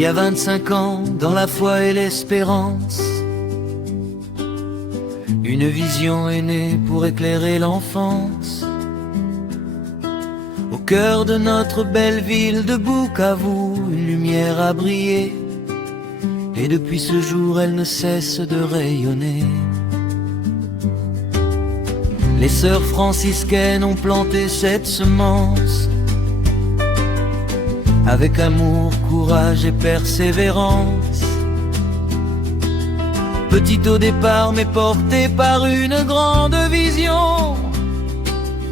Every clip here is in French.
y a 25 ans, dans la foi et l'espérance, une vision est née pour éclairer l'enfance. Au cœur de notre belle ville de Bukavu, une lumière a brillé, et depuis ce jour elle ne cesse de rayonner. Les sœurs franciscaines ont planté cette semence, avec amour, courage et persévérance. Petite au départ mais portée par une grande vision,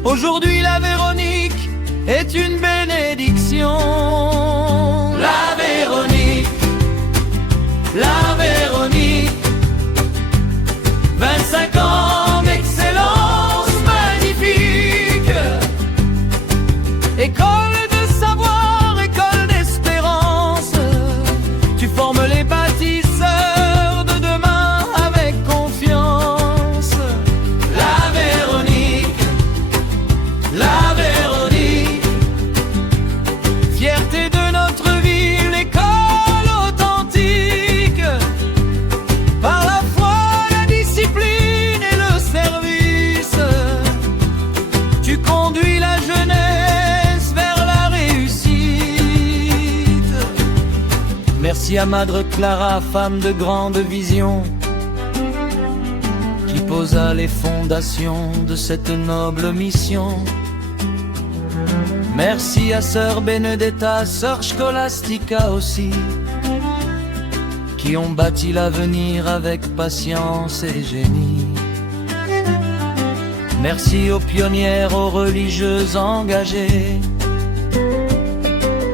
aujourd'hui la Véronique est une bénédiction. La Véronique, la Véronique, 25 ans d'excellence magnifique. École de savoir, école d'espérance, tu formes les bâtisseurs de demain avec confiance. La Véronique, la Véronique, fierté de notre ville, école authentique, par la foi, la discipline et le service, tu conduis la jeunesse vers la réussite. Merci à Madre Clara, femme de grande vision, qui posa les fondations de cette noble mission. Merci à Sœur Benedetta, Sœur Scholastica aussi, qui ont bâti l'avenir avec patience et génie. Merci aux pionnières, aux religieuses engagées,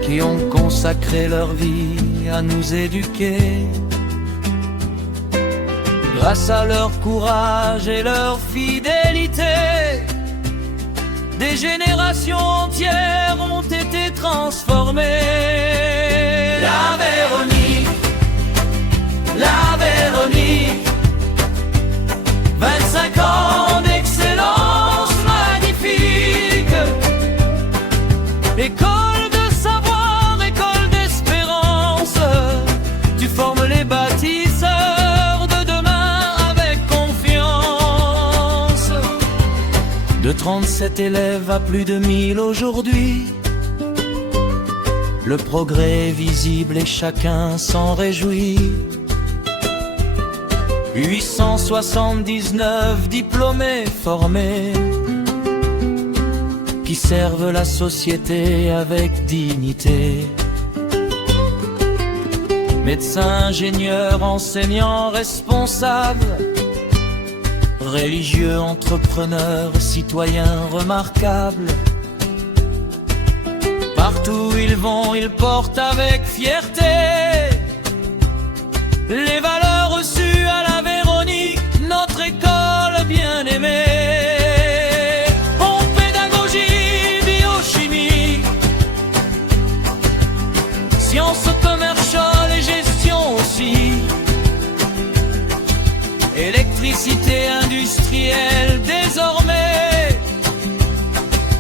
qui ont consacré leur vie à nous éduquer. Grâce à leur courage et leur fidélité, des générations entières ont été transformées. La Véronique, la Véronique, 25 ans d'excellence magnifique. École de savoir, école d'espérance, tu formes les bâtisseurs de demain avec confiance. De 37 élèves à plus de 1000 aujourd'hui, le progrès est visible et chacun s'en réjouit. 879 diplômés formés, qui servent la société avec dignité. Médecins, ingénieurs, enseignants, responsables, religieux, entrepreneurs, citoyens remarquables. Partout où ils vont, ils portent avec fierté les valeurs reçues à la Véronique, notre école bien-aimée. En pédagogie, biochimie, sciences commerciales et gestion aussi, électricité industrielle désormais,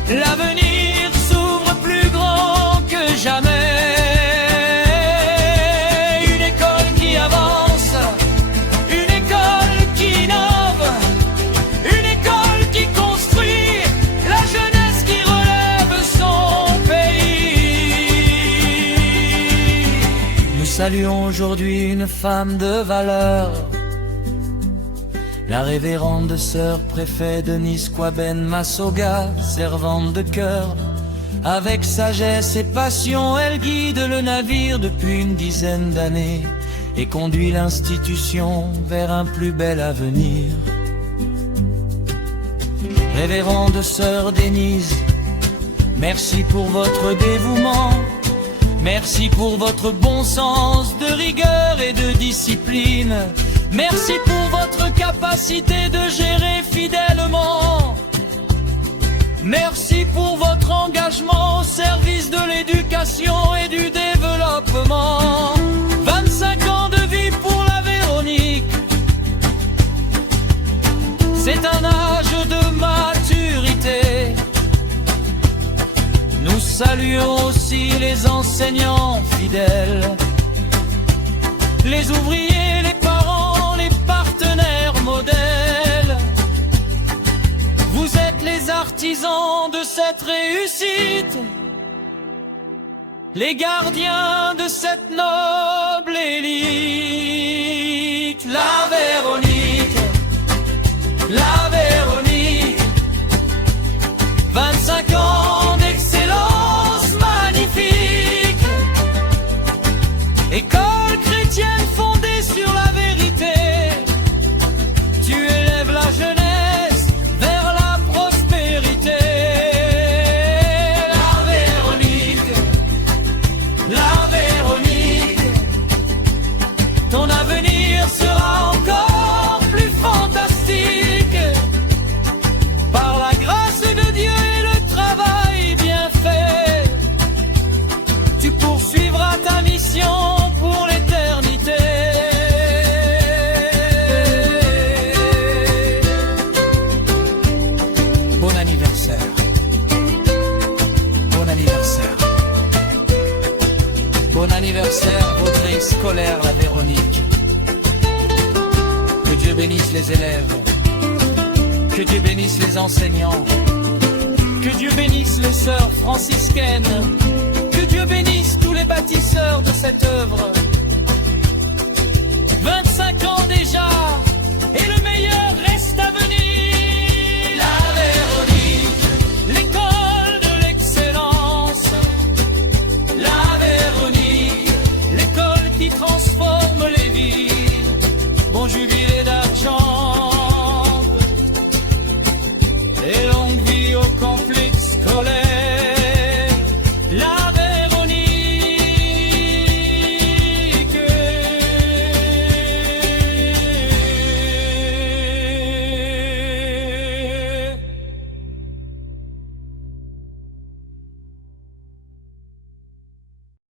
l'avenir s'ouvre plus grand que jamais. Une école qui avance, une école qui innove, une école qui construit la jeunesse qui relève son pays. Nous saluons aujourd'hui une femme de valeur, la révérende sœur préfet Denise Kwaben Masoga, servante de cœur. Avec sagesse et passion, elle guide le navire depuis une dizaine d'années et conduit l'institution vers un plus bel avenir. Révérende sœur Denise, merci pour votre dévouement, merci pour votre bon sens de rigueur et de discipline. Merci pour votre capacité de gérer fidèlement. Merci pour votre engagement au service de l'éducation et du développement. 25 ans de vie pour la Véronique, c'est un âge de maturité. Nous saluons aussi les enseignants fidèles les ouvriers, les parents, les partenaires modèles. Vous êtes les artisans de cette réussite, les gardiens de cette noble élite. La Véronique, la Véronique, 25 ans d'excellence magnifique. École chrétienne fondée sur la vérité, tu élèves la jeunesse vers la prospérité. La Véronique, la Véronique, ton avenir sera encore plus fantastique. Par la grâce de Dieu et le travail bien fait, tu poursuivras ta mission pour l'éternité. Bon anniversaire. Bon anniversaire. Bon anniversaire, votre grille scolaire, la Véronique. Que Dieu bénisse les élèves. Que Dieu bénisse les enseignants. Que Dieu bénisse les sœurs franciscaines. Que Dieu bénisse tous les bâtisseurs de cette œuvre. 25 ans déjà,